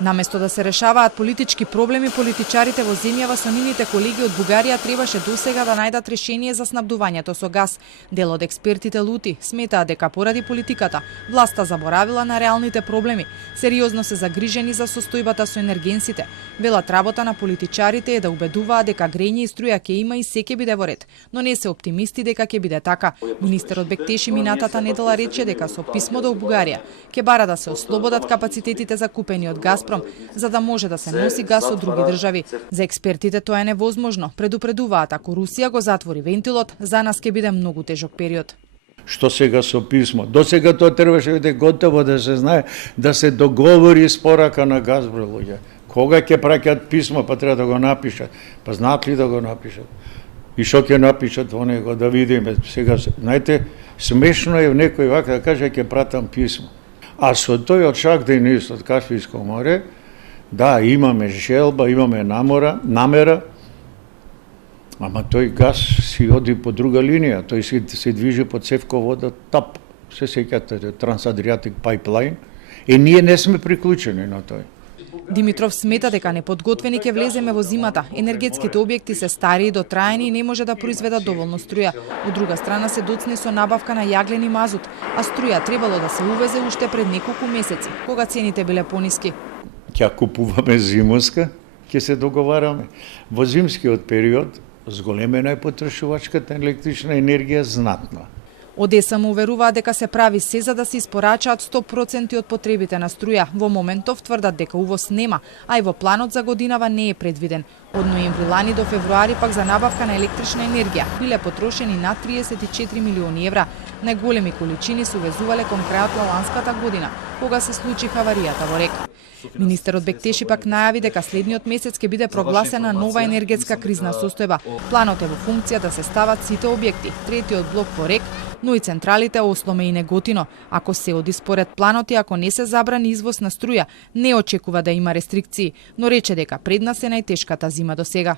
Наместо да се решаваат политички проблеми, политичарите во земјава со нивните колеги од Бугарија требаше досега да најдат решение за снабдувањето со газ. Дел од експертите лути сметаат дека поради политиката власта заборавила на реалните проблеми, сериозно се загрижени за состојбата со енергенсите. Велат работа на политичарите е да убедуваат дека грење и струја ќе има и се ќе биде во ред, но не се оптимисти дека ќе биде така. Министерот Бектеши минатата недела рече дека со писмо до Бугарија ќе бара да се ослободат капацитетите закупени од Газпром, за да може да се носи газ од други држави. За експертите тоа е невозможно. Предупредуваат, ако Русија го затвори вентилот, за нас ќе биде многу тежок период. Што сега со писмо? До сега тоа требаше да биде готово, да се знае, да се договори испорака на газ, бре луѓе. Кога ќе праќаат писмо, па треба да го напишат. Па знаат ли да го напишат? И што ќе напишат во него, да видиме. Сега, знаете, смешно е некој вака да каже ќе пратам писмо. А со тој од Шагденис, од Каспијско море, да, имаме желба, имаме намера, ама тој газ си оди по друга линија, тој се движи по цевководот ТАП, се сеќате, Трансадриатик Пайплайн, и ние не сме приклучени на тој. Димитров смета дека неподготвени ќе влеземе во зимата. Енергетските објекти се стари и дотраени и не може да произведат доволно струја. Од друга страна се доцни со набавка на јаглен и мазут, а струја требало да се увезе уште пред неколку месеци, кога цените биле пониски. Ќе купуваме зимска, ќе се договараме. Во зимскиот период зголемена е потрошувачката електрична енергија знатно. ОДЕСА му уверуваат дека се прави се за да се испорачаат 100% од потребите на струја. Во моментов тврдат дека увоз нема, а и во планот за годинава не е предвиден. Од ноември лани до февруари пак за набавка на електрична енергија биле потрошени над 34 милиони евра. Најголеми количини се увезувале кон крајот на ланската година, кога се случи хаваријата во река. Министерот Бектеши пак најави дека следниот месец ќе биде прогласена нова енергетска кризна состојба. Планот е во функција да се стават сите објекти, третиот блок во рек, но и централите Осломе и Неготино. Ако се оди според планот и ако не се забрани извоз на струја, не очекува да има рестрикции, но рече дека пред нас е најтешката зима до сега.